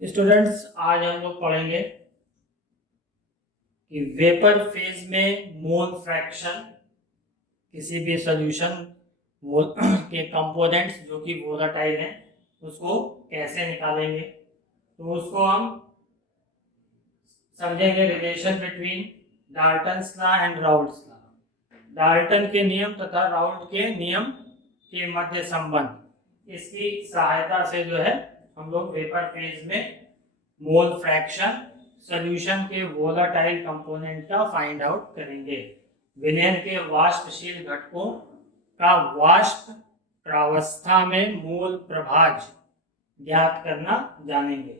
Students, आज हम लोग पढ़ेंगे कि वेपर फेज में मोल फ्रैक्शन किसी भी सॉल्यूशन के कंपोनेंट्स जो कि वोलेटाइल हैं उसको कैसे निकालेंगे। तो उसको हम समझेंगे relation between Dalton's law and Raoult's law, Dalton के नियम तथा राउल्ट के नियम के मध्य संबंध। इसकी सहायता से जो है हम लोग वेपर फेज में मोल फ्रैक्शन सॉल्यूशन के वोलेटाइल कंपोनेंट का फाइंड आउट करेंगे। विलयन के वाष्पशील घटकों का वाष्प प्रावस्था में मोल प्रभाज ज्ञात करना जानेंगे।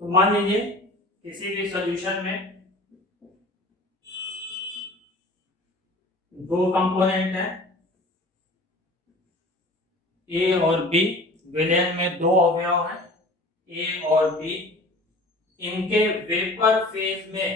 तो मान लीजिए किसी भी सॉल्यूशन में दो कंपोनेंट हैं ए और बी। विलयन में दो अवयव हैं ए और बी। इनके वेपर फेज में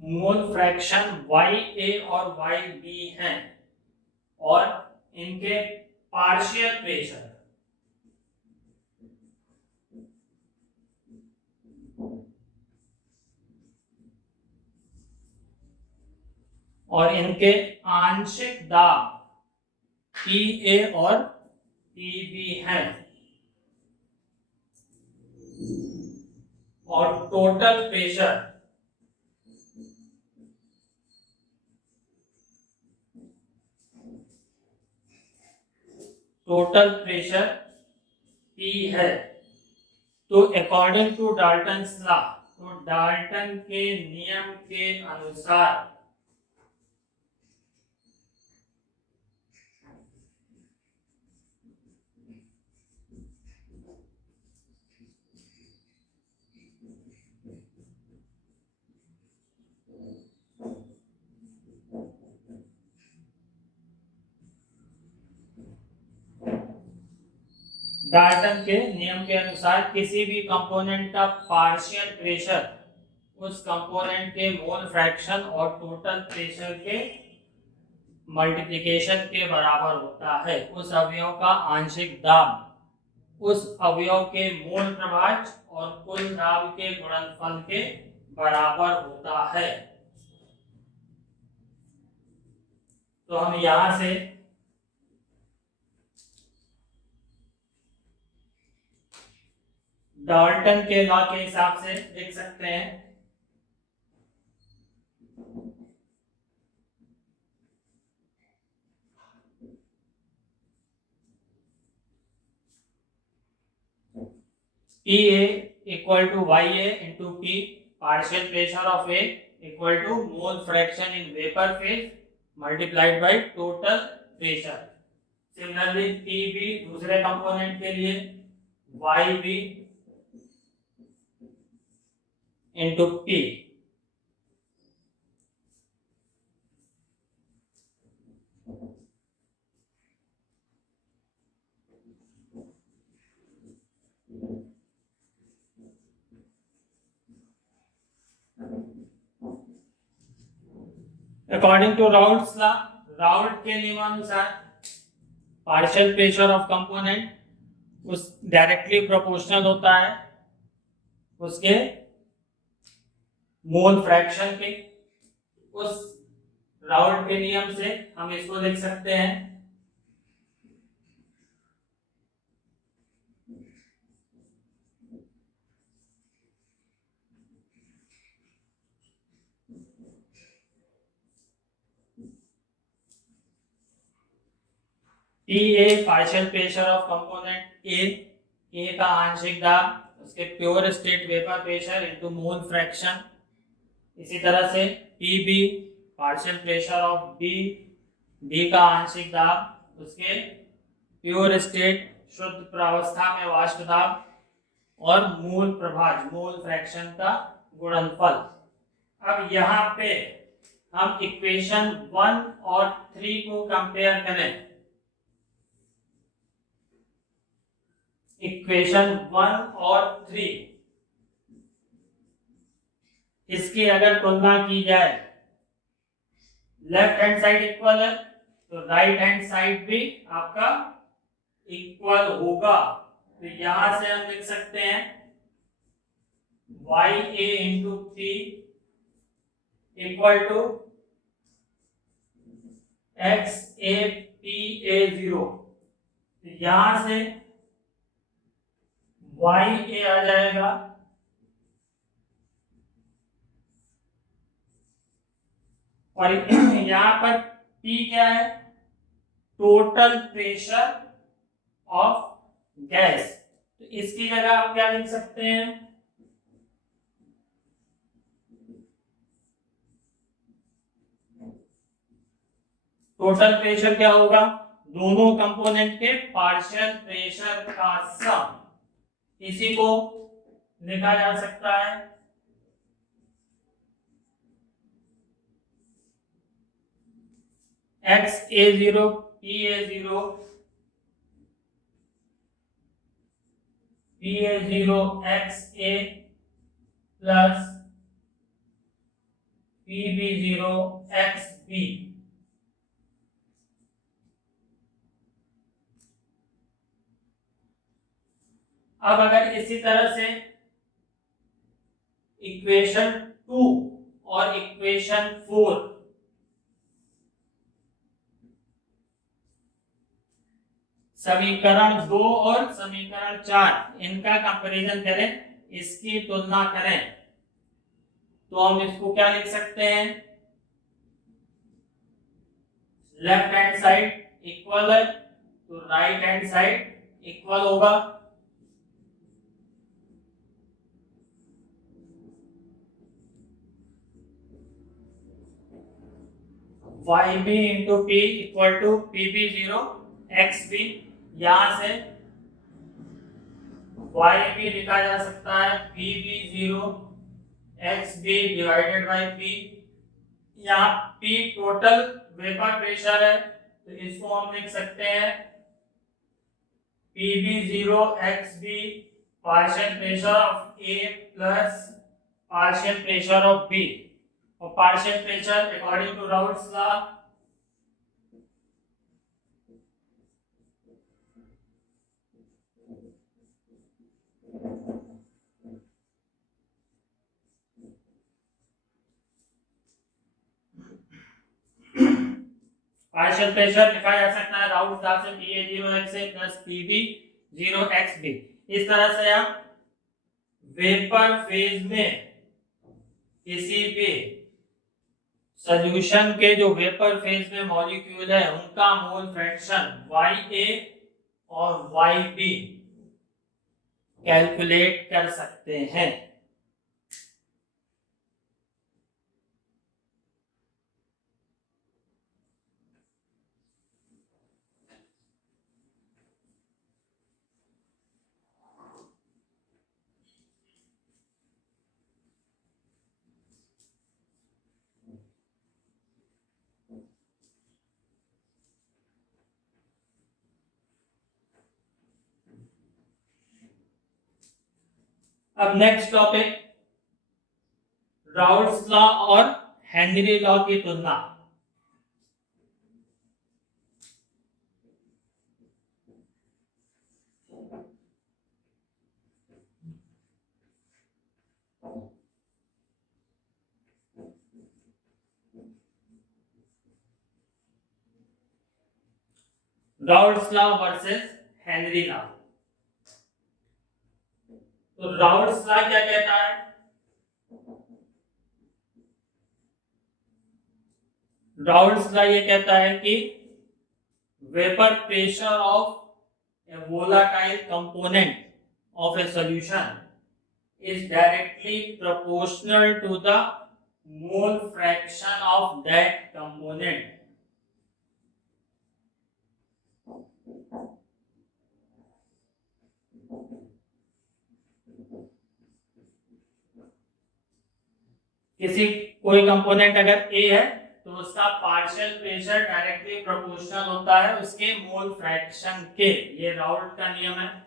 मोल फ्रैक्शन Ya और Yb हैं और इनके पार्शियल प्रेशर और इनके आंशिक दाब Pa और Pb हैं और टोटल प्रेशर P है। तो अकॉर्डिंग टू डाल्टन्स लॉ, तो डाल्टन के नियम के अनुसार डाल्टन के नियम के अनुसार किसी भी कंपोनेंट का पार्शियल प्रेशर उस कंपोनेंट के मोल फ्रैक्शन और टोटल प्रेशर के मल्टीप्लिकेशन के बराबर होता है। उस अवयव का आंशिक दाब उस अवयव के मोल प्रभाज और कुल दाब के गुणनफल के बराबर होता है। तो हम यहां से डाल्टन के लॉ के हिसाब से लिख सकते हैं PA equal to YA into P, partial pressure of A equal to mole fraction in vapor phase multiplied by total pressure. Similarly, PB दूसरे कंपोनेंट के लिए YB into P. According to Raoult's law, Raoult के नियमानुसार partial pressure of component उस directly proportional होता है उसके mole fraction के। उस राउल्ट के नियम से हम इसको लिख सकते हैं PA partial pressure of component A का आंशिक दाब उसके pure state vapour pressure into mole fraction. इसी तरह से PB partial pressure of B का आंशिक दाब उसके प्योर स्टेट शुद्ध प्रावस्था में वाष्प दाब और मूल प्रभाज मोल फ्रैक्शन का गुणनफल। अब यहाँ पे हम इक्वेशन 1 और 3 को कंपेयर करें, इक्वेशन 1 और 3 इसकी अगर तुलना की जाए, लेफ्ट हैंड साइड इक्वल है तो राइट हैंड साइड भी आपका इक्वल होगा। तो यहां से हम लिख सकते हैं y a into p equal to x a p a 0। तो यहां से y a आ जाएगा और यहां पर p क्या है, टोटल प्रेशर ऑफ गैस। तो इसकी जगह आप क्या लिख सकते हैं, टोटल प्रेशर क्या होगा, दोनों कंपोनेंट के पार्शियल प्रेशर का सम। इसी को लिखा जा सकता है x a0 p a0 p a0 x a plus p b0 x b। अब अगर इसी तरह से इक्वेशन 2 और इक्वेशन 4 समीकरण 2 और समीकरण 4 इनका कंपैरिजन करें, इसकी तुलना करें, तो हम इसको क्या लिख सकते हैं, लेफ्ट हैंड साइड इक्वल है तो राइट हैंड साइड इक्वल होगा। yb into p equal to pb0 xb। यहां से yb लिखा जा सकता है pb0 xb divided by p। यहाँ p टोटल वेपर प्रेशर है तो इसको हम लिख सकते हैं pb0 xb partial pressure of a plus partial pressure of b। और partial pressure according to Raoult's law partial pressure लिखा जा सकता है राउल्ट्स लॉ से Pa0 XA plus Pb0 XB। इस तरह से हम वेपर फेज में किसी भी सॉल्यूशन के जो वेपर फेज में मॉलिक्यूल है उनका मोल फ्रैक्शन Ya और Yb कैलकुलेट कर सकते हैं। अब नेक्स्ट टॉपिक, राउल्ट्स लॉ और हेनरी लॉ की तुलना। Raoult's law versus Henry law. तो राउल्ट्स लॉ क्या कहता है, राउल्ट्स लॉ ये कहता है कि vapour pressure of A volatile component of a solution is directly proportional to the mole fraction of that component। किसी कोई कंपोनेंट अगर A है तो उसका पार्शियल प्रेशर डायरेक्टली प्रोपोर्शनल होता है उसके मोल फ्रैक्शन के। ये राउल्ट का नियम है।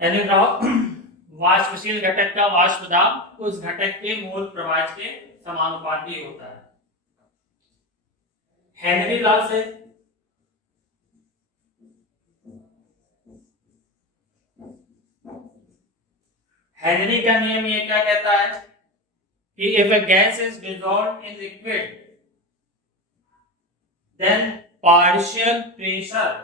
यानी वाष्पशील घटक का वाष्प दाब उस घटक के मोल प्रवाह के समानुपाती होता है। हेनरी लॉ से हेनरी का नियम ये क्या कहता है कि if a gas is dissolved in liquid then partial pressure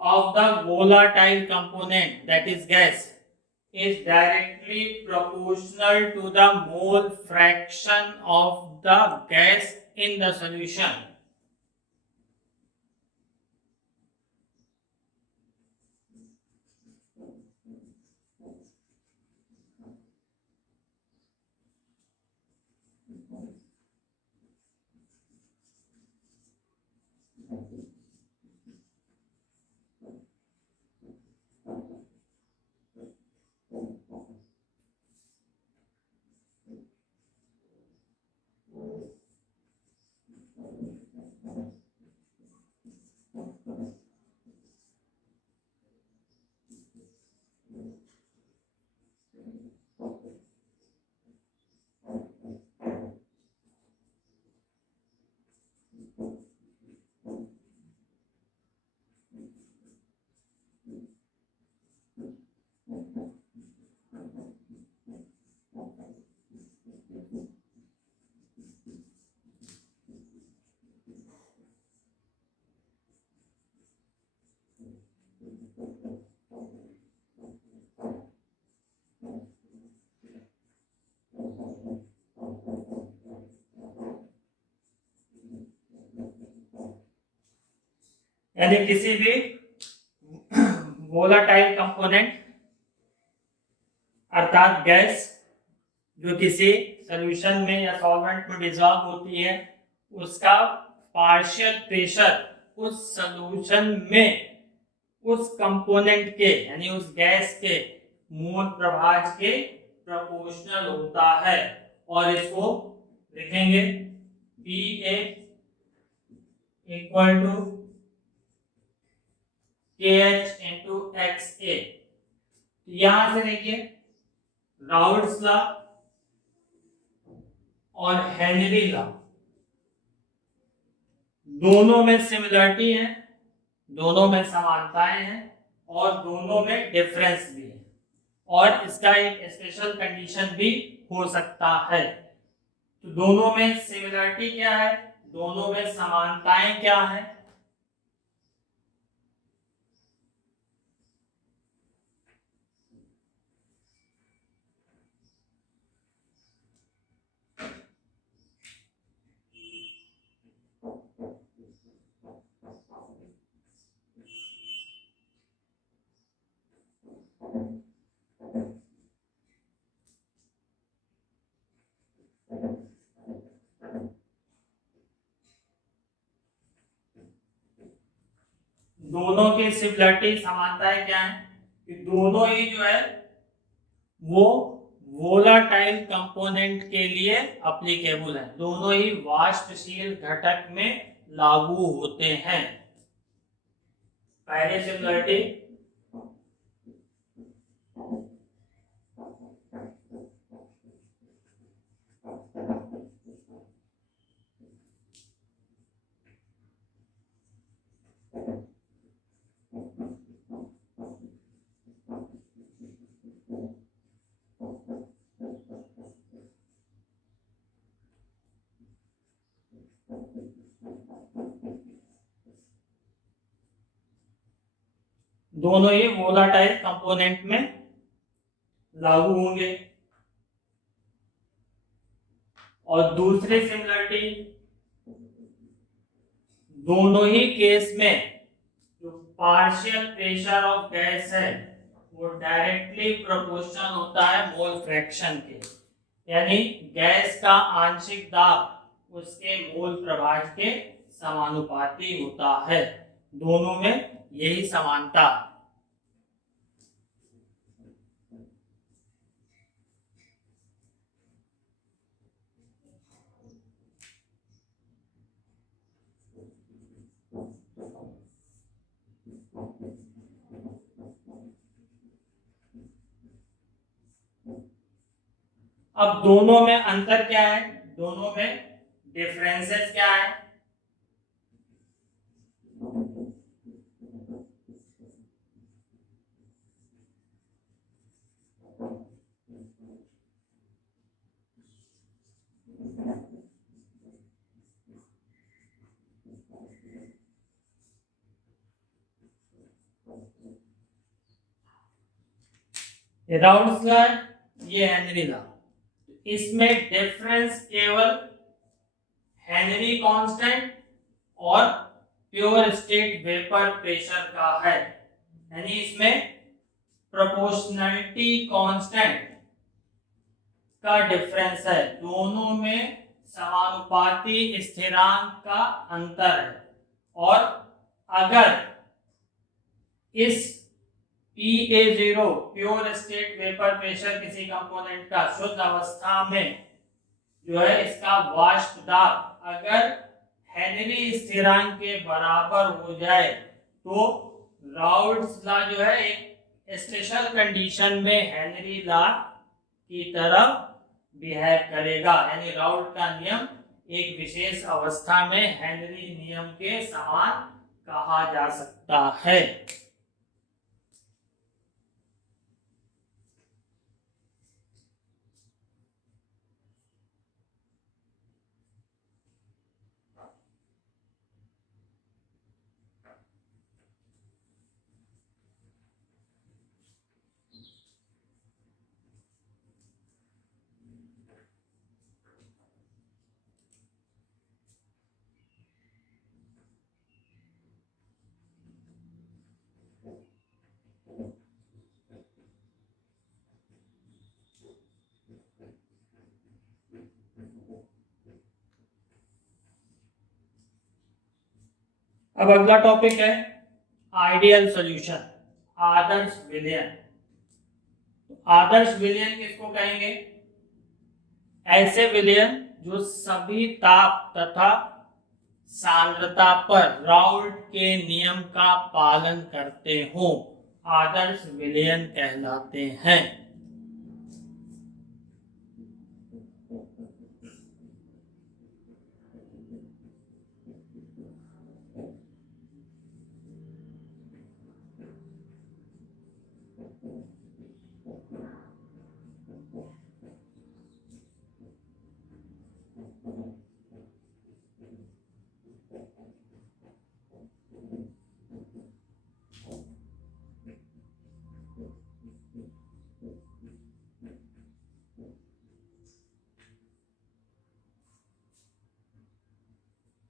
of the volatile component, that is gas, is directly proportional to the mole fraction of the gas in the solution. यानी किसी भी वोलाटाइल कंपोनेंट अर्थात gas जो किसी solution में या solvent में dissolve होती है उसका पार्शियल प्रेशर उस सॉल्यूशन में उस कंपोनेंट के यानी उस गैस के मोल प्रवाह के प्रोपोर्शनल होता है और इसको लिखेंगे PA equal to KH into XA। यहां से देखिए राउल्ट्स लॉ और हेनरी लॉ दोनों में सिमिलरिटी है, दोनों में समानताएं हैं और दोनों में डिफरेंस भी है और इसका एक स्पेशल कंडीशन भी हो सकता है। तो दोनों में सिमिलरिटी क्या है, दोनों में समानताएं क्या है? दोनों की सिमिलरिटी समानताएं क्या है कि दोनों ही जो है वो वोलाटाइल कंपोनेंट के लिए एप्लीकेबल है, दोनों ही वाष्पशील घटक में लागू होते हैं। पहले सिमिलरिटी दोनों ही वोलाटाइल कंपोनेंट में लागू होंगे। और दूसरी सिमिलरिटी, दोनों ही केस में जो पार्शियल प्रेशर ऑफ गैस है वो डायरेक्टली प्रोपोर्शनल होता है मोल फ्रैक्शन के, यानी गैस का आंशिक दाब उसके मोल प्रभार के समानुपाती होता है। दोनों में यही समानता। अब दोनों में अंतर क्या है, दोनों में डिफरेंसेस क्या है? राउल्स लॉ, ये हेनरी लॉ। इसमें डिफरेंस केवल हेनरी कांस्टेंट और प्योर स्टेट वेपर प्रेशर का है, यानी इसमें प्रोपोर्शनलिटी कांस्टेंट का डिफरेंस है, दोनों में समानुपाती स्थिरांक का अंतर है। और अगर इस PA0 pure state vapour pressure किसी कंपोनेंट का शुद्ध अवस्था में जो है इसका वाष्प दाब अगर हेनरी स्थिरांक के बराबर हो जाए तो राउल्ट्स लॉ जो है एक स्पेशल कंडीशन में हेनरी लॉ की तरह बिहेव करेगा, यानी राउल्ट का नियम एक विशेष अवस्था में हेनरी नियम के समान कहा जा सकता है। अब अगला टॉपिक है आइडियल सॉल्यूशन, आदर्श विलयन। आदर्श विलयन किसको कहेंगे? ऐसे विलयन जो सभी ताप तथा सांद्रता पर राउल्ट के नियम का पालन करते हो, आदर्श विलयन कहलाते हैं।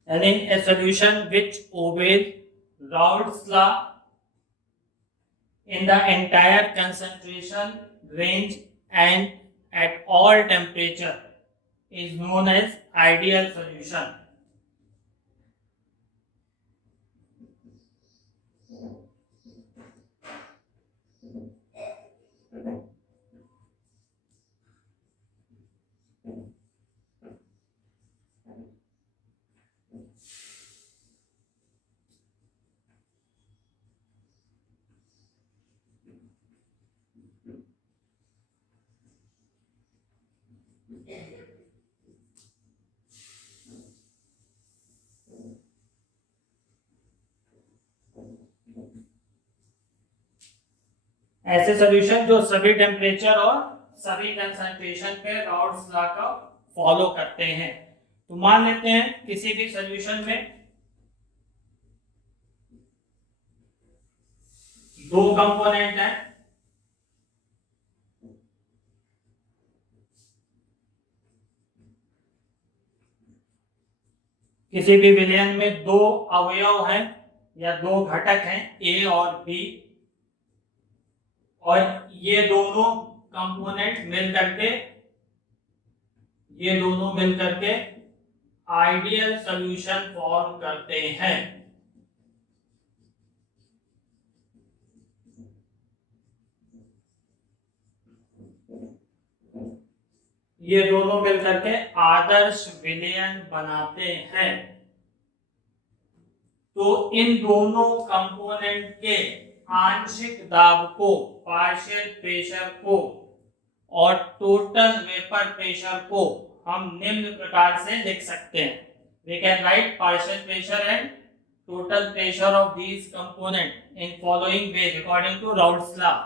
यानी a solution which obeys Raoult's law in the entire concentration range and at all temperature is known as ideal solution. ऐसे सॉल्यूशन जो सभी टेम्परेचर और सभी कंसंट्रेशन पे राउल्ट्स लॉ का फॉलो करते हैं। तो मान लेते हैं किसी भी सॉल्यूशन में दो कंपोनेंट हैं, किसी भी विलयन में दो अवयव हैं या दो घटक हैं ए और बी, और ये दोनों कंपोनेंट मिल करके आइडियल सॉल्यूशन फॉर्म करते हैं। ये दोनों मिलकर के आदर्श विलयन बनाते हैं। तो इन दोनों कंपोनेंट के आंशिक दाब को, पार्शियल प्रेशर को और टोटल वेपर प्रेशर को हम निम्न प्रकार से लिख सकते हैं। We can write partial pressure and total pressure of these components in following ways according to Raoult's law.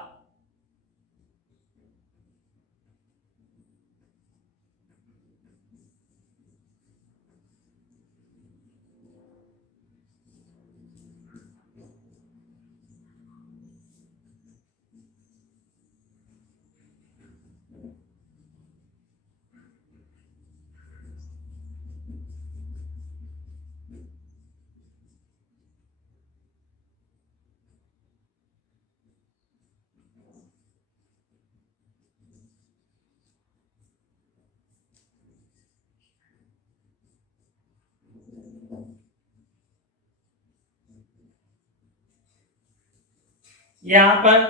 यहाँ पर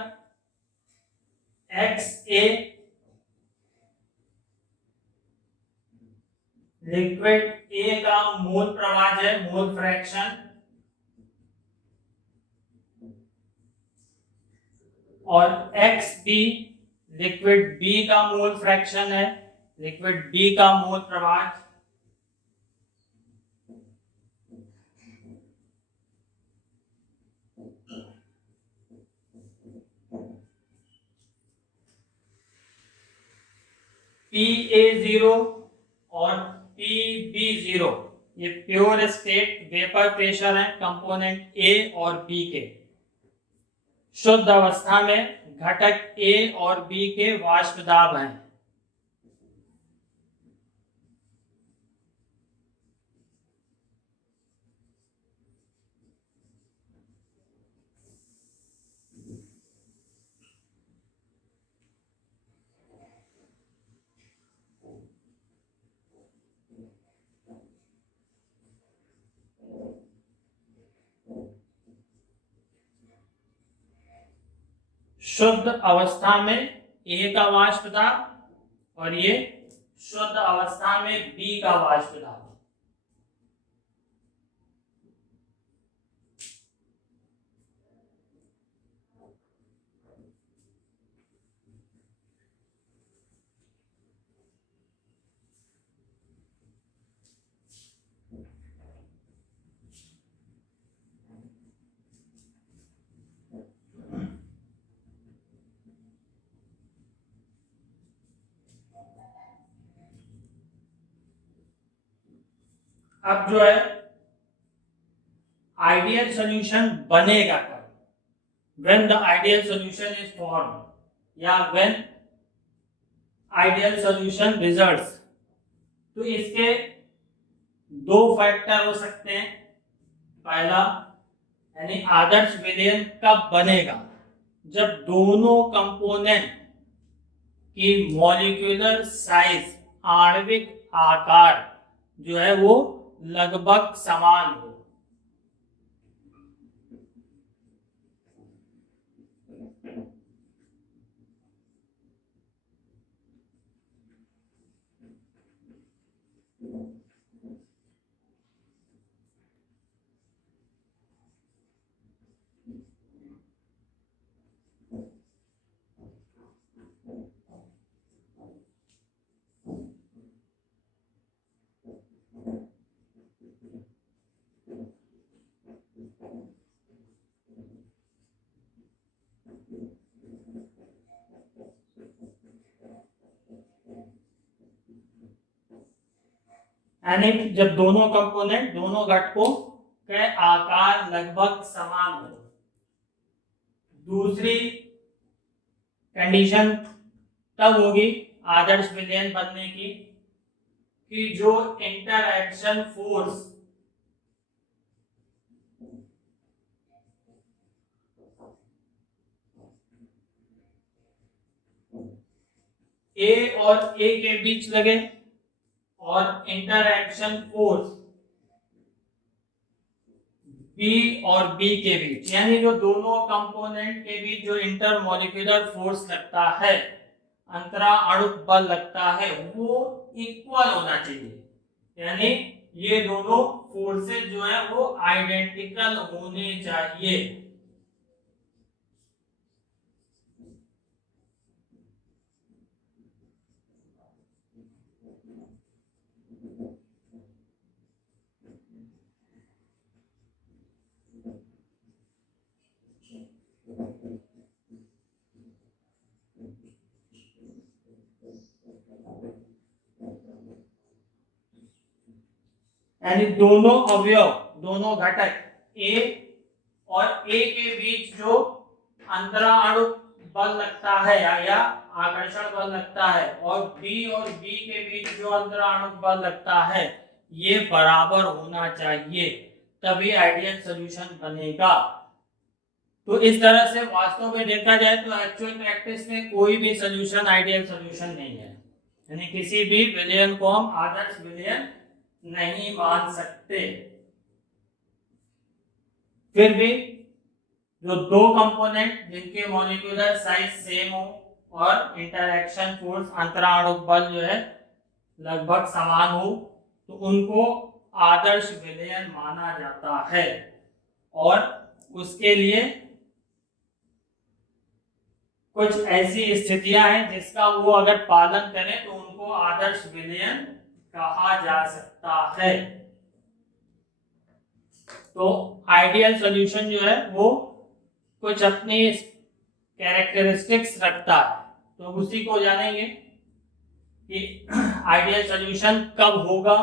XA लिक्विड A का मोल प्रवाह है, मोल फ्रैक्शन, और XB लिक्विड B का मोल फ्रैक्शन है, लिक्विड B का मोल प्रवाह। PA0 और PB0 ये प्योर स्टेट वेपर प्रेशर है कंपोनेंट A और B के। शुद्ध अवस्था में घटक A और B के वाष्प दाब हैं। शुद्ध अवस्था में A का वाष्प दाब और ये शुद्ध अवस्था में B का वाष्प दाब। अब जो है आइडियल सॉल्यूशन बनेगा कब, when the ideal solution is form या व्हेन आइडियल सॉल्यूशन रिजल्ट्स। तो इसके दो फैक्टर हो सकते हैं। पहला यानी आदर्श विलयन कब बनेगा, जब दोनों कंपोनेंट की मॉलिक्यूलर साइज, आणविक आकार जो है वो लगभग समान हो। यानी जब दोनों कंपोनेंट, दोनों घटकों के आकार लगभग समान हो। दूसरी कंडीशन तब होगी आदर्श विलयन बनने की कि जो इंटरएक्शन फोर्स ए और ए के बीच लगे और इंटरएक्शन फोर्स बी और बी के बीच, यानी जो दोनों कंपोनेंट के बीच जो इंटरमोलिक्यूलर फोर्स लगता है, अंतरा अणुक बल लगता है, वो इक्वल होना चाहिए। यानी ये दोनों फोर्सेस जो है वो आइडेंटिकल होने चाहिए। यानी दोनों अवयव, दोनों घटक ए और ए के बीच जो अंतराणुक बल लगता है या आकर्षण बल लगता है, और बी के बीच जो अंतराणुक बल लगता है, ये बराबर होना चाहिए, तभी आइडियल सॉल्यूशन बनेगा। तो इस तरह से वास्तव में देखा जाए तो एक्चुअल प्रैक्टिस में कोई भी सॉल्यूशन आइडियल सॉल्यूशन नहीं है, यानी किसी भी विलयन को हम आदर्श विलयन नहीं मान सकते। फिर भी जो दो कंपोनेंट जिनके मॉलिक्यूलर साइज सेम हो और इंटरैक्शन फोर्स अंतराणुक बल जो है लगभग समान हो, तो उनको आदर्श विलयन माना जाता है। और उसके लिए कुछ ऐसी स्थितियां हैं जिसका वो अगर पालन करें तो उनको आदर्श विलयन कहा जा सकता है। तो आइडियल सॉल्यूशन जो है वो कुछ अपनी कैरेक्टरिस्टिक्स रखता है, तो उसी को जानेंगे कि आइडियल सॉल्यूशन कब होगा।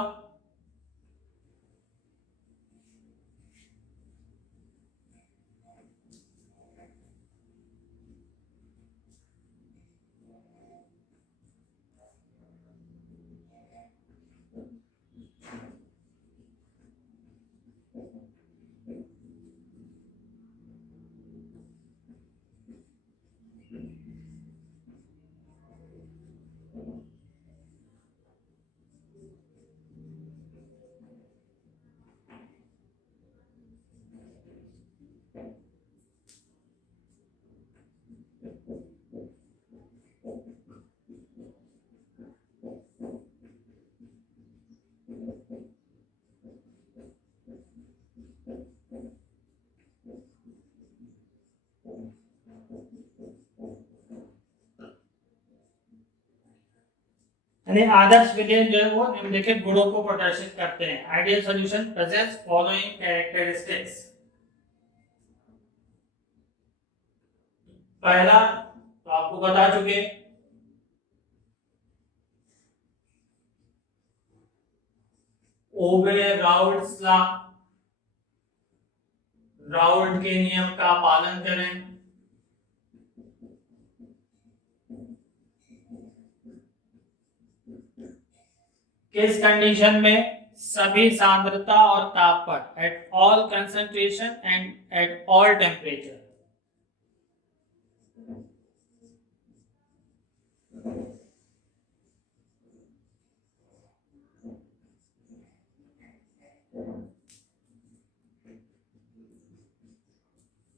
यानी आदर्श विलयन जो है वो निम्नलिखित गुणों को प्रदर्शित करते हैं। Ideal solution presents following characteristics. पहला तो आपको बता चुके, ओबे राउल्ट्स लॉ, राउल्ट के नियम का पालन करें। किस कंडीशन में? सभी सांद्रता और ताप पर, at all concentration and at all temperature.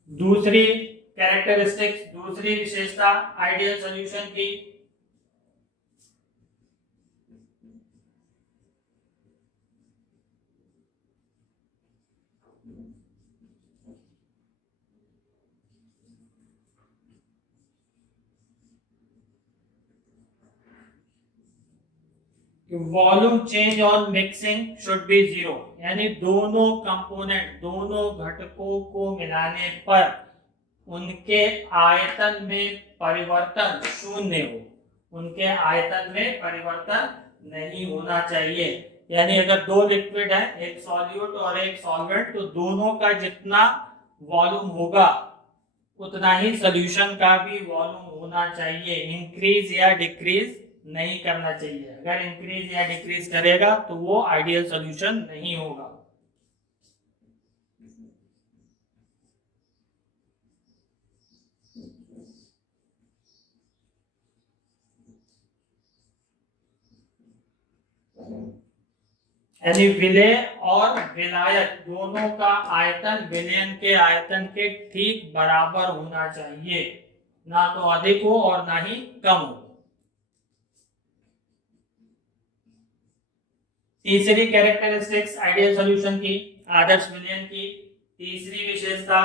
दूसरी कैरेक्टरिस्टिक्स, दूसरी विशेषता आइडियल सॉल्यूशन की, volume change on mixing should be 0, यानी दोनों कंपोनेंट, दोनों घटकों को मिलाने पर उनके आयतन में परिवर्तन शून्य हो, उनके आयतन में परिवर्तन नहीं होना चाहिए। यानी अगर दो लिक्विड है, एक सॉल्यूट और एक सॉल्वेंट, तो दोनों का जितना वॉल्यूम होगा उतना ही सोल्यूशन का भी वॉल्यूम होना चाहिए। इंक्रीज या डिक्रीज नहीं करना चाहिए। अगर इंक्रीज या डिक्रीज करेगा तो वो आइडियल सोल्यूशन नहीं होगा। यानी विलेय और विलायक दोनों का आयतन विलयन के आयतन के ठीक बराबर होना चाहिए, ना तो अधिक हो और ना ही कम हो। तीसरी कैरेक्टरिस्टिक्स आइडियल सॉल्यूशन की, आदर्श विलयन की तीसरी विशेषता,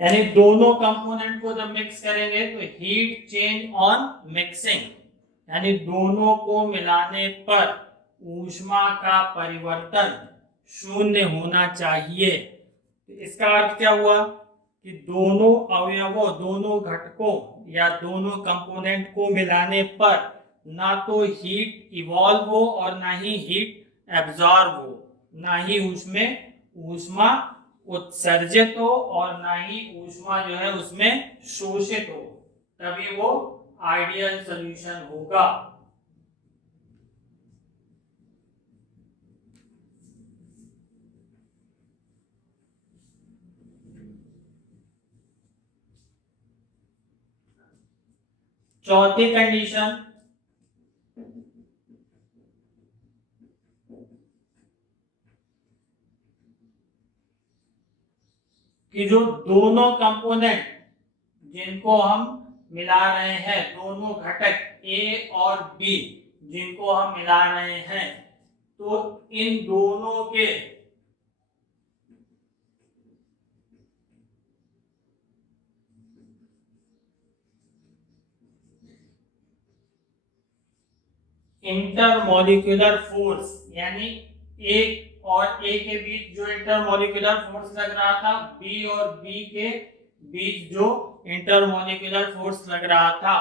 यानी दोनों कंपोनेंट को जब मिक्स करेंगे तो हीट चेंज ऑन मिक्सिंग, यानी दोनों को मिलाने पर ऊष्मा का परिवर्तन शून्य होना चाहिए। इसका अर्थ क्या हुआ कि दोनों अवयवों, दोनों घटकों या दोनों कंपोनेंट को मिलाने पर ना तो हीट इवॉल्व हो और ना ही हीट एब्जॉर्ब हो, ना ही उसमें ऊष्मा उत्सर्जित हो और ना ही ऊष्मा जो है उसमें शोषित हो, तभी वो आइडियल सॉल्यूशन होगा। चौथी कंडीशन कि जो दोनों कंपोनेंट जिनको हम मिला रहे हैं, दोनों घटक ए और बी जिनको हम मिला रहे हैं, तो इन दोनों के इंटरमॉलिक्यूलर फोर्स, यानी एक और ए के बीच जो इंटरमॉलिक्यूलर फोर्स लग रहा था, बी और बी के बीच जो इंटरमॉलिक्यूलर फोर्स लग रहा था,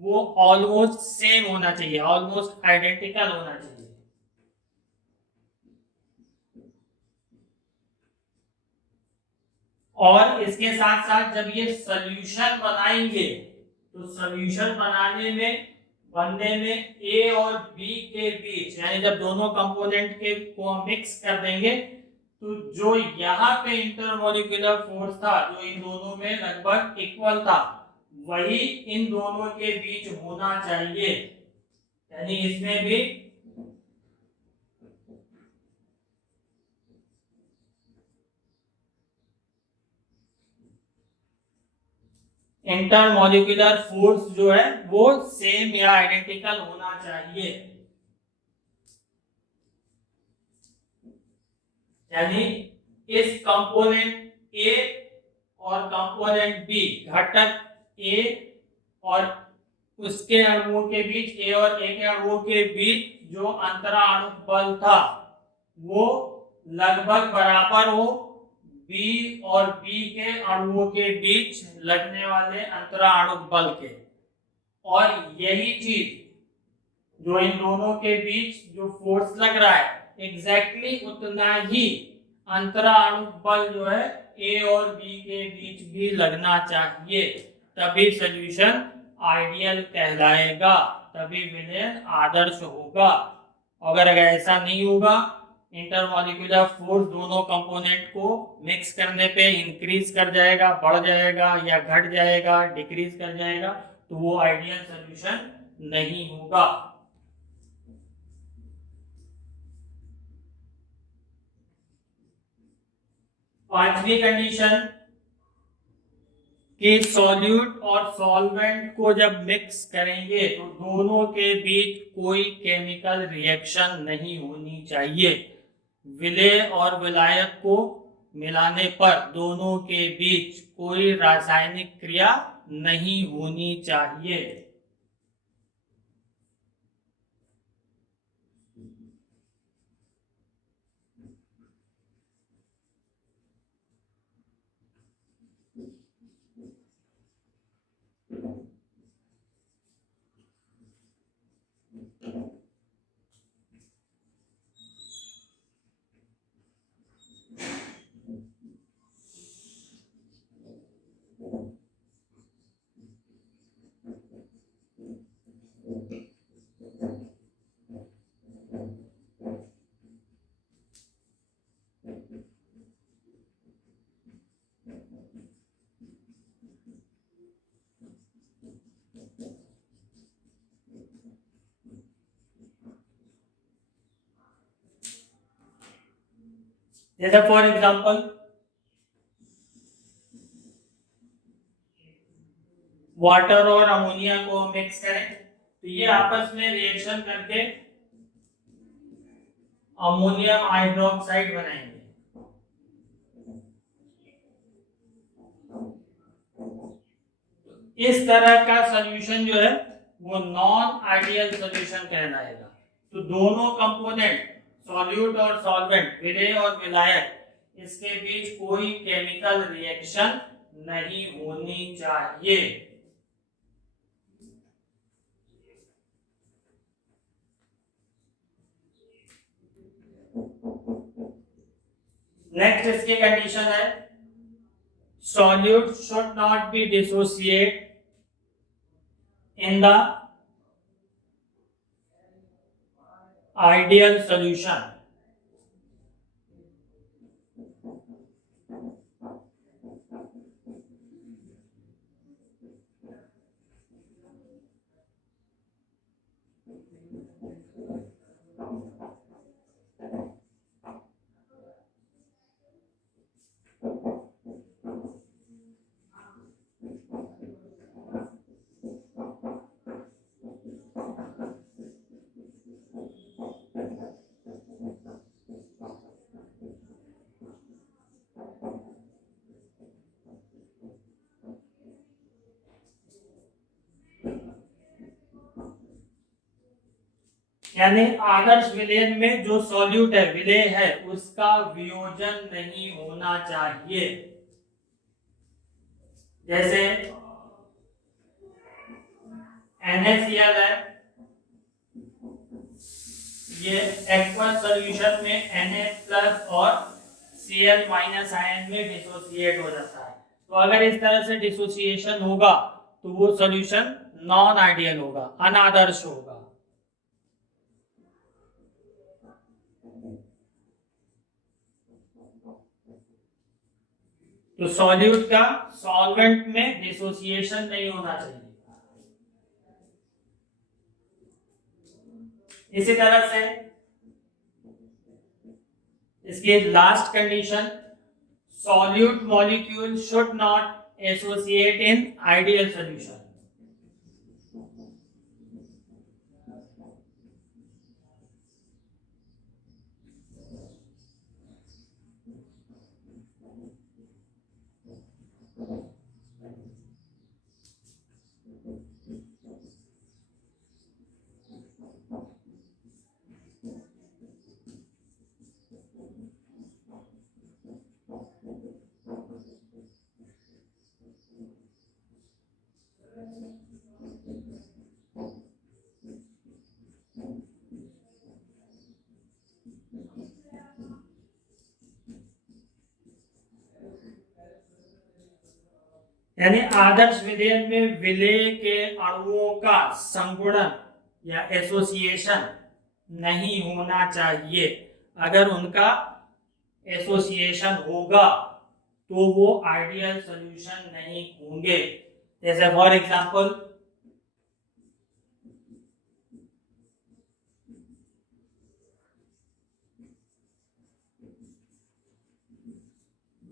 वो ऑलमोस्ट सेम होना चाहिए, ऑलमोस्ट आइडेंटिकल होना चाहिए। और इसके साथ साथ जब ये सॉल्यूशन बनाएंगे तो सॉल्यूशन बनने में ए और बी के बीच, यानी जब दोनों कंपोनेंट के को हम मिक्स कर देंगे तो जो यहाँ पे इंटरमॉलिक्यूलर फोर्स था जो इन दोनों में लगभग इक्वल था, वही इन दोनों के बीच होना चाहिए। यानी इसमें भी इंटरमॉलिक्यूलर फोर्स जो है वो सेम या आइडेंटिकल होना चाहिए। यानी इस कंपोनेंट ए और कंपोनेंट बी, घटक ए और उसके अणुओं के बीच, ए और ए के अणुओं के बीच जो अंतराणु बल था वो लगभग बराबर हो बी और बी के अणुओं के बीच लगने वाले अंतराणु बल के। और यही चीज जो इन दोनों के बीच जो फोर्स लग रहा है, एग्जैक्टली उतना ही अंतराणु बल जो है ए और बी के बीच भी लगना चाहिए, तभी सॉल्यूशन आइडियल कहलाएगा, तभी विलयन आदर्श होगा। अगर ऐसा नहीं होगा, इंटरमॉलिक्यूलर फोर्स दोनों कंपोनेंट को मिक्स करने पे इंक्रीज कर जाएगा, बढ़ जाएगा या घट जाएगा, डिक्रीज कर जाएगा, तो वो आइडियल सॉल्यूशन नहीं होगा। पांचवी कंडीशन कि सॉल्यूट और सॉल्वेंट को जब मिक्स करेंगे तो दोनों के बीच कोई केमिकल रिएक्शन नहीं होनी चाहिए। विलेय और विलायक को मिलाने पर दोनों के बीच कोई रासायनिक क्रिया नहीं होनी चाहिए। जैसे फॉर एग्जांपल वाटर और अमोनिया को मिक्स करें तो ये आपस में रिएक्शन करके अमोनियम हाइड्रोक्साइड बनाएंगे। इस तरह का सॉल्यूशन जो है वो नॉन आइडियल सॉल्यूशन कहलाएगा। तो दोनों कंपोनेंट सॉल्यूट और सॉल्वेंट, विलेय और विलायक, इसके बीच कोई केमिकल रिएक्शन नहीं होनी चाहिए। नेक्स्ट इसकी कंडीशन है solute should not be dissociate in the ideal solution। यानी आदर्श विलयन में जो सॉल्यूट है, विलेय है, उसका वियोजन नहीं होना चाहिए। जैसे NaCl है, ये एक्वस सॉल्यूशन में Na+ और Cl- आयन में डिसोसिएट हो जाता है। तो अगर इस तरह से डिसोसिएशन होगा तो वो सॉल्यूशन नॉन आइडियल होगा, अनादर्श होगा। तो सॉल्यूट का सॉल्वेंट में डिसोसिएशन नहीं होना चाहिए। इसी तरह से इसकी last condition solute molecule should not associate in ideal solution। यानी आदर्श विलयन में विलेय के अणुओं का संगुणन या एसोसिएशन नहीं होना चाहिए। अगर उनका एसोसिएशन होगा तो वो आइडियल सॉल्यूशन नहीं होंगे। जैसे फॉर एग्जांपल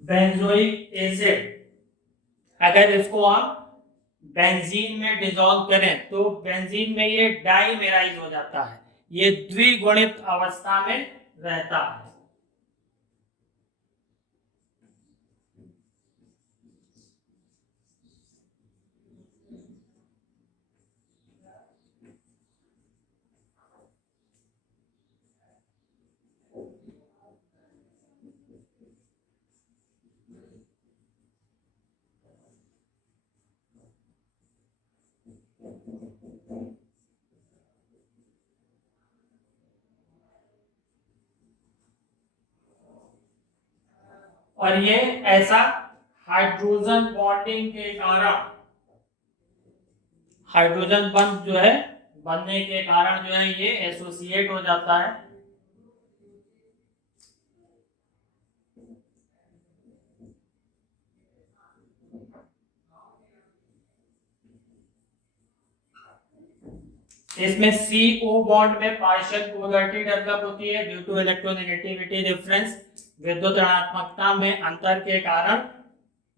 बेंजोइक एसिड, अगर इसको हम बेंजीन में डिसॉल्व करें तो बेंजीन में ये डाइमेराइज हो जाता है, ये द्विगुणित अवस्था में रहता है। और ये ऐसा हाइड्रोजन बॉन्डिंग के कारण, हाइड्रोजन बंध जो है बनने के कारण जो है ये एसोसिएट हो जाता है। इसमें CO बॉन्ड में पार्शियल पोलैरिटी डेवलप होती है ड्यू टू इलेक्ट्रोनेगेटिविटी डिफरेंस। विद्युत ऋणात्मकता में अंतर के कारण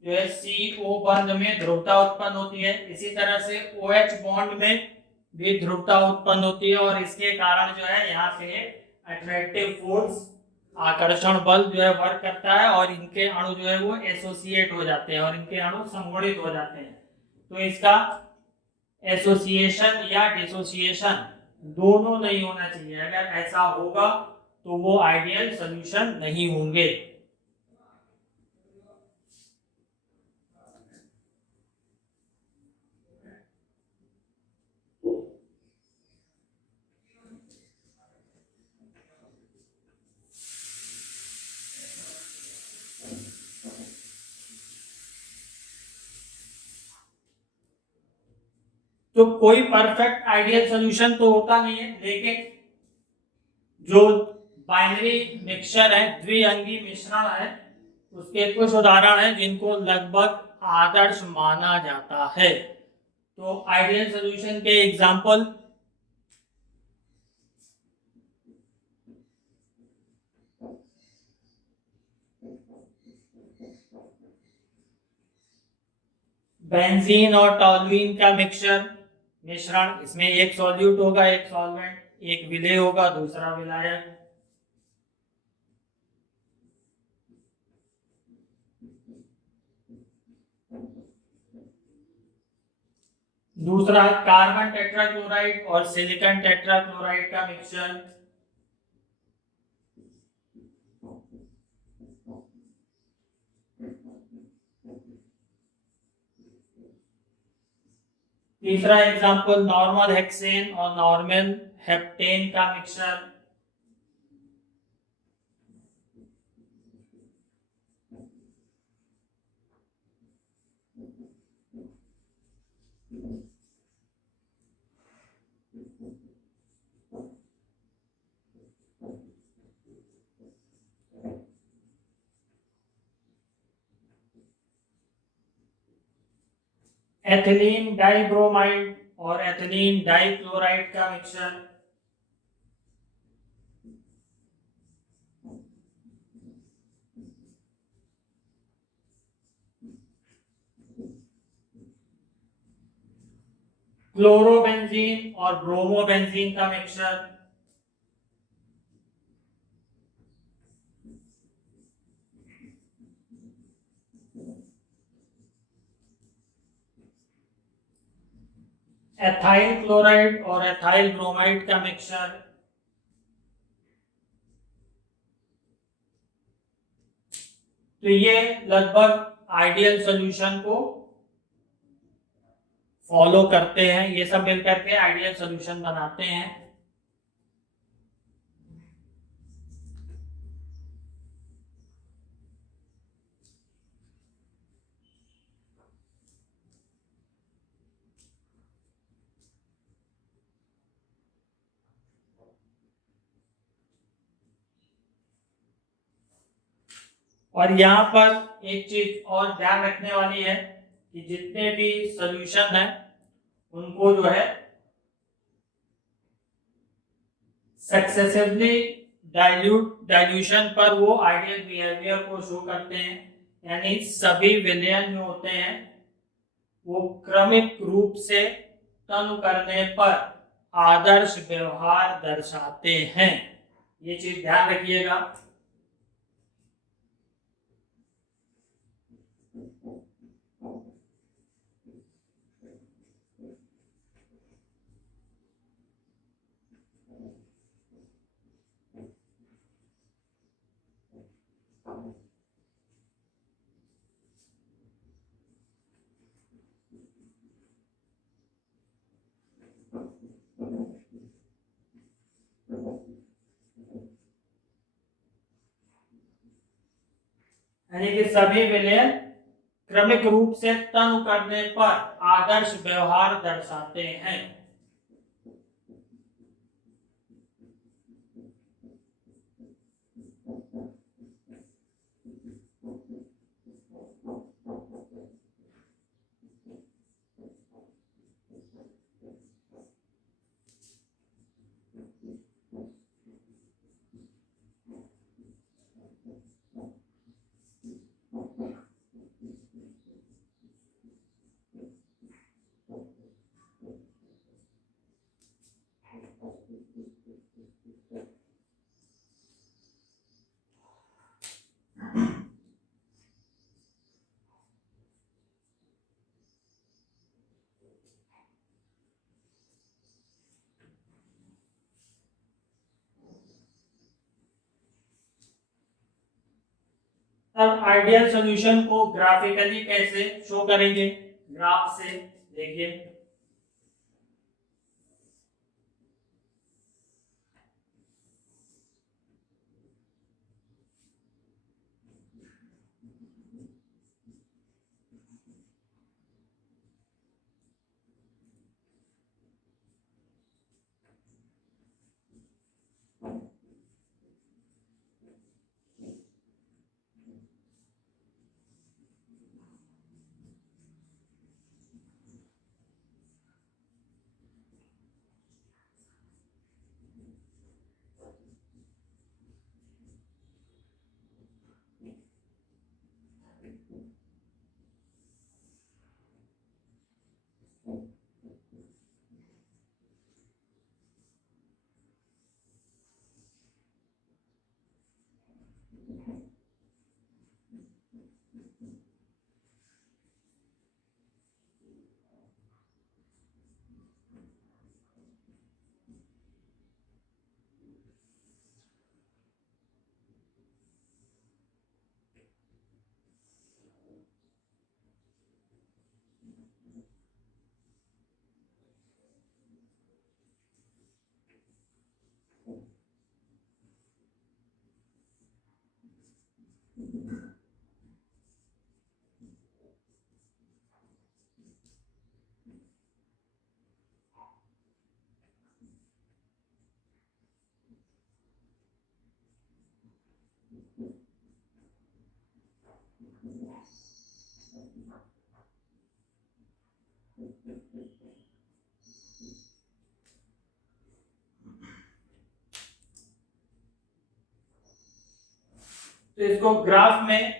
जो है CO बंध में ध्रुवता उत्पन्न होती है। इसी तरह से OH बॉन्ड में भी ध्रुवता उत्पन्न होती है और इसके कारण जो है यहाँ पे अट्रैक्टिव फोर्स, आकर्षण बल जो है वर्क करता है और इनके अणु जो है वो एसोसिएट हो जाते हैं और इनके अणु संगुणित हो जाते हैं। तो इसका एसोसिएशन या डिसोसिएशन दोनों नहीं होना चाहिए। अगर ऐसा होगा तो वो आइडियल सॉल्यूशन नहीं होंगे। तो कोई परफेक्ट आइडियल सॉल्यूशन तो होता नहीं है, लेकिन जो बाइनरी मिक्सचर है, द्विअंगी मिश्रण है, उसके कुछ उदाहरण हैं जिनको लगभग आदर्श माना जाता है। तो आइडियल सॉल्यूशन के एग्जांपल बेंजीन और टॉलुइन का मिश्रण, इसमें एक सॉल्यूट होगा, एक सॉल्वेंट, एक विलेय होगा, दूसरा विलायक। दूसरा कार्बन टेट्राक्लोराइड और सिलिकॉन टेट्राक्लोराइड का मिक्सचर। तीसरा एग्जांपल नॉर्मल हेक्सेन और नॉर्मल हेप्टेन का मिक्सचर। एथिलीन डाइब्रोमाइड और एथिलीन डाइक्लोराइड का मिक्सचर। क्लोरोबेंजीन और ब्रोमोबेंजीन का मिक्सचर। एथाइल क्लोराइड और एथाइल ब्रोमाइड का मिक्सचर। तो ये लगभग आइडियल सॉल्यूशन को फॉलो करते हैं, ये सब मिलकर के आइडियल सॉल्यूशन बनाते हैं। और यहाँ पर एक चीज और ध्यान रखने वाली है कि जितने भी सॉल्यूशन है उनको जो है सक्सेसिवली डाइल्यूशन पर वो आइडियल बिहेवियर को शो करते हैं। यानी सभी विलयन जो होते हैं वो क्रमिक रूप से तनु करने पर आदर्श व्यवहार दर्शाते हैं। ये चीज ध्यान रखिएगा। यानी कि सभी विलयन क्रमिक रूप से तनु करने पर आदर्श व्यवहार दर्शाते हैं। अब आइडियल सॉल्यूशन को ग्राफिकली कैसे शो करेंगे, ग्राफ से देखिए। तो इसको ग्राफ में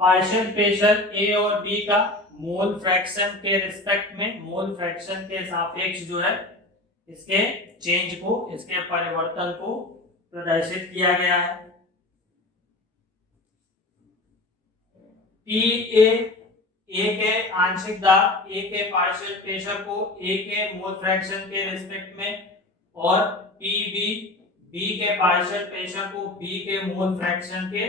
पार्शियल प्रेशर ए और बी का मोल फ्रैक्शन के रिस्पेक्ट में, मोल फ्रैक्शन के सापेक्ष जो है इसके चेंज को, इसके परिवर्तन को प्रदर्शित किया गया है। पी ए के आंशिक दाब, ए के पार्शियल प्रेशर को ए के मोल फ्रैक्शन के रिस्पेक्ट में, और पी बी के पार्शियल प्रेशर को बी के मोल फ्रैक्शन के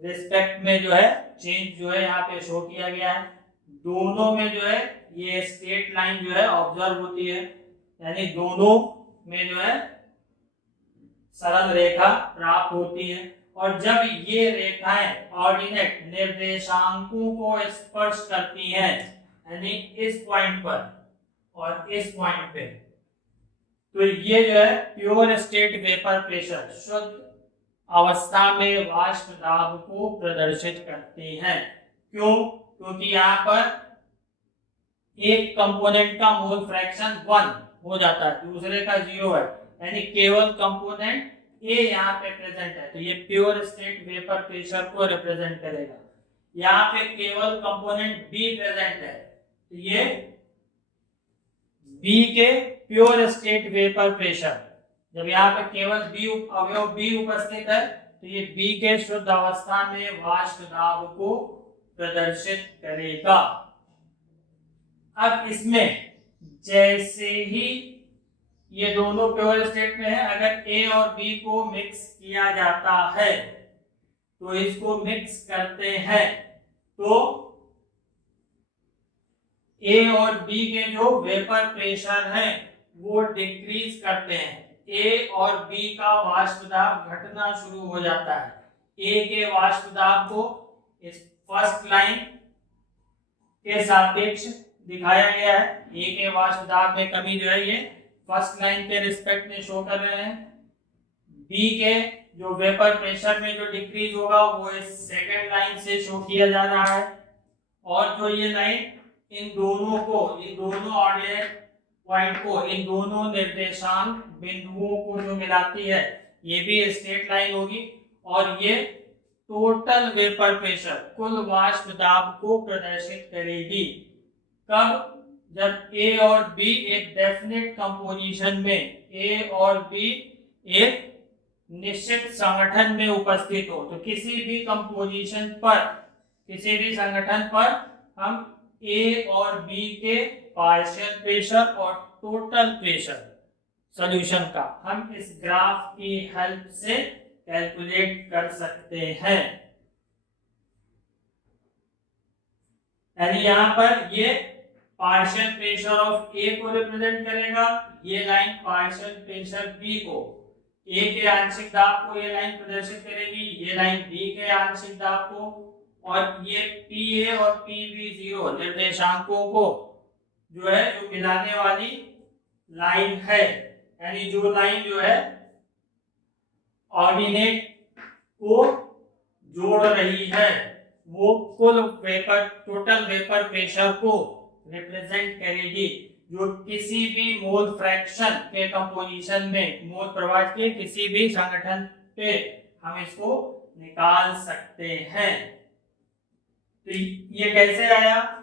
रिस्पेक्ट में जो है चेंज जो है यहाँ पे शो किया गया है। दोनों में जो है ये स्ट्रेट लाइन जो है ऑब्जर्व होती है, यानी दोनों में जो है सरल रेखा प्राप्त होती है। और जब ये रेखाएं ऑर्डिनेट निर्देशांकों को स्पर्श करती हैं, यानी इस पॉइंट पर और इस पॉइंट पे, तो ये जो है प्योर स्टेट वेपर प्रेशर, शुद्ध अवस्था में वाष्प दाब को प्रदर्शित करते हैं। क्यों? क्योंकि यहाँ पर एक कंपोनेंट का मोल फ्रैक्शन 1 हो जाता है, दूसरे का 0 है, यानी केवल कंपोनेंट ए यहाँ पे प्रेजेंट है, तो ये प्योर स्टेट वेपर प्रेशर को रिप्रेजेंट करेगा। यहाँ पे केवल कंपोनेंट बी प्रेजेंट है, तो ये बी के प्योर स्टेट वेपर प्रेशर। जब यहाँ पे केवल अवयव बी उपस्थित है, तो ये बी के शुद्ध अवस्था में वाष्प दाब को प्रदर्शित करेगा। अब इसमें जैसे ही ये दोनों प्योर स्टेट में है, अगर ए और बी को मिक्स किया जाता है, तो इसको मिक्स करते हैं तो ए और बी के जो वेपर प्रेशर है वो डिक्रीज करते हैं, ए और बी का वाष्प दाब घटना शुरू हो जाता है। ए के वाष्प दाब को इस फर्स्ट लाइन के सापेक्ष दिखाया गया है। ए के वाष्प दाब में कमी जो है ये फर्स्ट लाइन के रिस्पेक्ट में शो कर रहे हैं। बी के जो वेपर प्रेशर में जो डिक्रीज होगा वो इस सेकंड लाइन से शो किया जा रहा है। और जो ये लाइन इन दोनों ऑर्डिनरी पॉइंट को, इन दोनों निर्देशांक बिंदुओं को जो मिलाती है, ये भी स्ट्रेट लाइन होगी। और ये टोटल वेपर प्रेशर, कुल वाष्प दाब को प्रदर्शित करेगी। कब? जब ए और बी एक डेफिनेट कंपोजिशन में, ए और बी एक निश्चित संगठन में उपस्थित हो। तो किसी भी कंपोजिशन पर, किसी भी संगठन पर हम ए और बी के पार्शियल प्रेशर और टोटल प्रेशर सॉल्यूशन का हम इस ग्राफ की हेल्प से कैलकुलेट कर सकते हैं। यानी यहां पर ये पार्शियल प्रेशर ऑफ ए को रिप्रेजेंट करेगा, ये लाइन पार्शियल प्रेशर बी को, ए के आंशिक दाब को ये लाइन प्रदर्शित करेगी, ये लाइन बी के आंशिक दाब को, और ये पी ए और पी बी जीरो निर्देशांकों को जो है जो मिलाने वाली लाइन है। यानी जो लाइन जो है ऑर्डिनेट को जोड़ रही है वो कुल वेपर, टोटल वेपर प्रेशर को रिप्रेजेंट करेगी, जो किसी भी मोल फ्रैक्शन के कंपोजिशन में, मोल प्रवाह के किसी भी संगठन पे हम इसको निकाल सकते हैं। तो ये कैसे आया?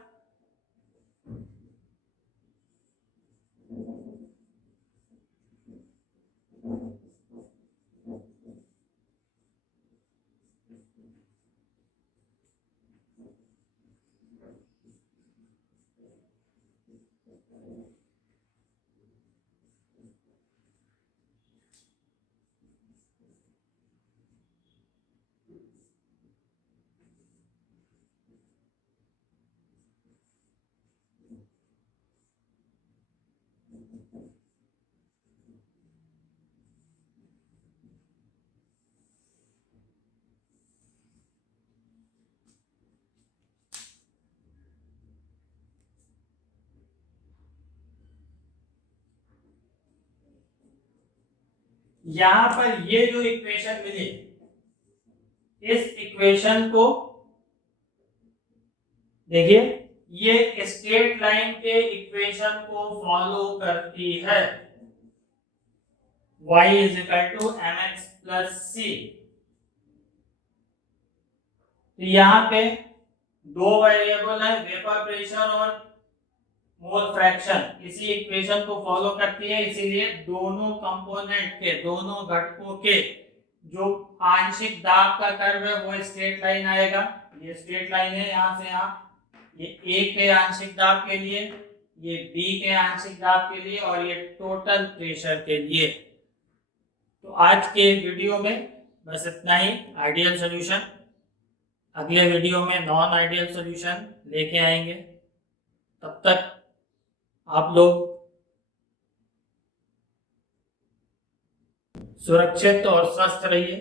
यहां पर ये जो इक्वेशन मिली, इस इक्वेशन को देखिए, ये स्ट्रेट लाइन के इक्वेशन को फॉलो करती है। y is equal to mx plus C. तो यहाँ पे दो वेरिएबल है, वेपर प्रेशर और मोल फ्रैक्शन, इसी इक्वेशन को फॉलो करती है। इसीलिए दोनों कंपोनेंट के, दोनों घटकों के जो आंशिक दाब का कर्व है वो स्ट्रेट लाइन आएगा। ये स्ट्रेट लाइन है यहाँ से यहाँ, ये ए के आंशिक दाब के लिए, ये बी के आंशिक दाब के लिए, और ये टोटल प्रेशर के लिए। तो आज के वीडियो में बस इतना ही, आइडियल सॉल्यूशन। अगले वीडियो में नॉन आइडियल सॉल्यूशन लेके आएंगे। तब तक आप लोग सुरक्षित और स्वस्थ रहिए।